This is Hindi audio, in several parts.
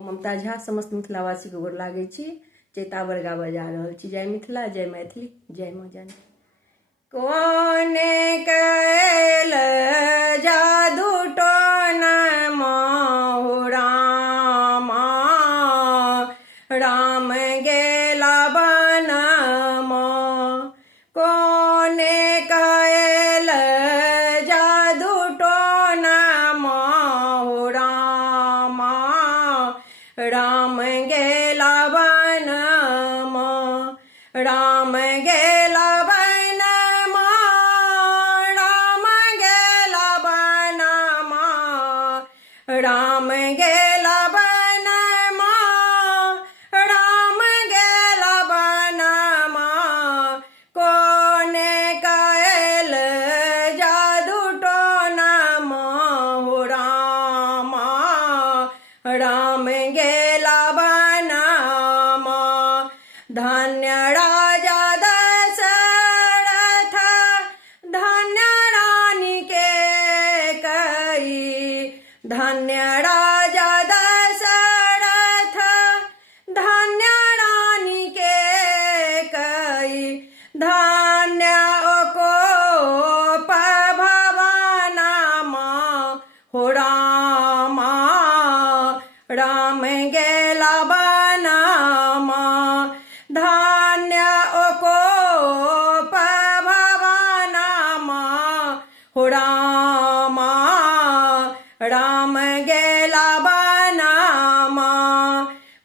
ममता झा समस्त मिथिलावासी के गोर लागै छी। चैतावर गाबऽ जा रहल छी। जय मिथिला, जय मैथिली, जय माँ जानकी। कोने कैल जादू टोन माहु रामा, राम गेला बनम। कोने कैल जादू टोन माहु रामा, राम गेला बनम। राम गेला बनम, राम गेला बनम, राम गेला बनम, राम गेला बनम। कोने कैल जादू टोन माहु रामा, राम गेला बनम। धन्य राजा दशरथ, धन्य रानी कैकेयी। धन्य राजा दशरथ, धन्य रानी कैकेयी। धन्य ओकोप भवन माहु रामा, राम गेला बनम। धन्य ओकोप भवन माहु रामा, राम गेला बनम।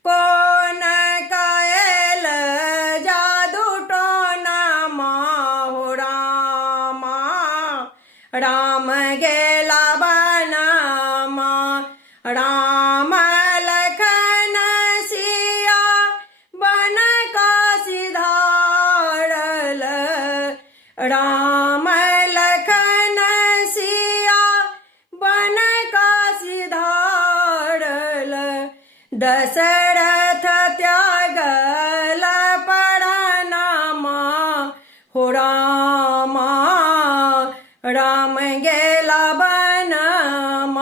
कोन कैल जादू टोन माहु रामा, राम गेला बनम। राम लखन सिया बन काशी धारल। राम लखन सिया बन काशी धारल। दशरथ त्यागल परान माहु रामा, राम गेला बनम।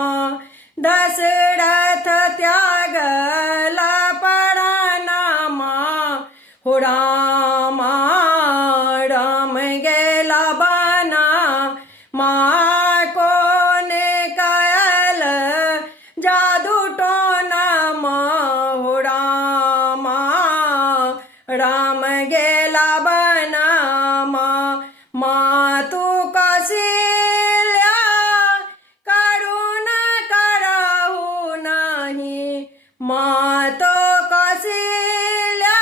दशरथ त्यागल परान माहु रामा, राम गेला बनम। कोने कैल जादू टोन माहु रामा, राम गेला बनम। मातु कौशल्या करुणा करहु नहीं। मातो कौशल्या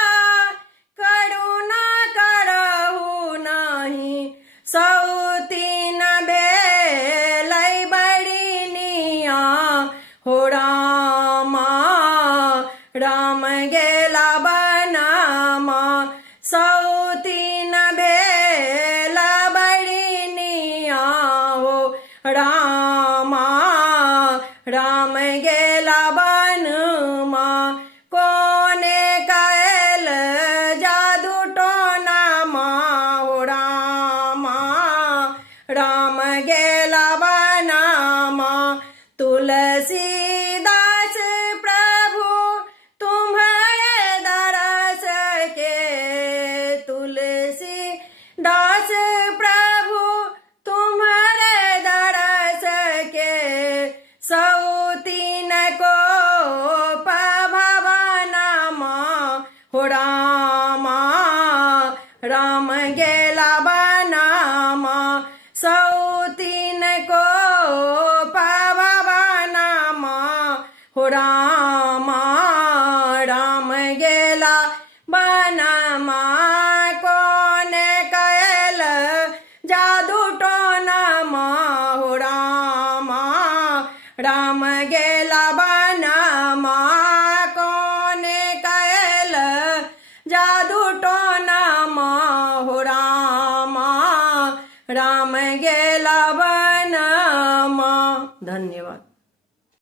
करुणा करहु नहीं। सौतीन भेलै बड़िनिया हो रामा, राम गेला बनम। सौतीन भेल बड़िनिया हो रामा, राम गेला बनम। कोने कैल जादू टोन माहु रामा, राम गेला बनम। तुलसीदास प्रभु तुम्हारे दरस के। तुलसीदास प्रभु तुम्हारे दरस के। सौतीन कोप भवन माहु रामा, राम गेला बनम। सौतीन कोप भवन माहु रामा, राम गेला बनम। कोने कैल जादू टोन माहु रामा, राम गेला बनम। कोने कैल जा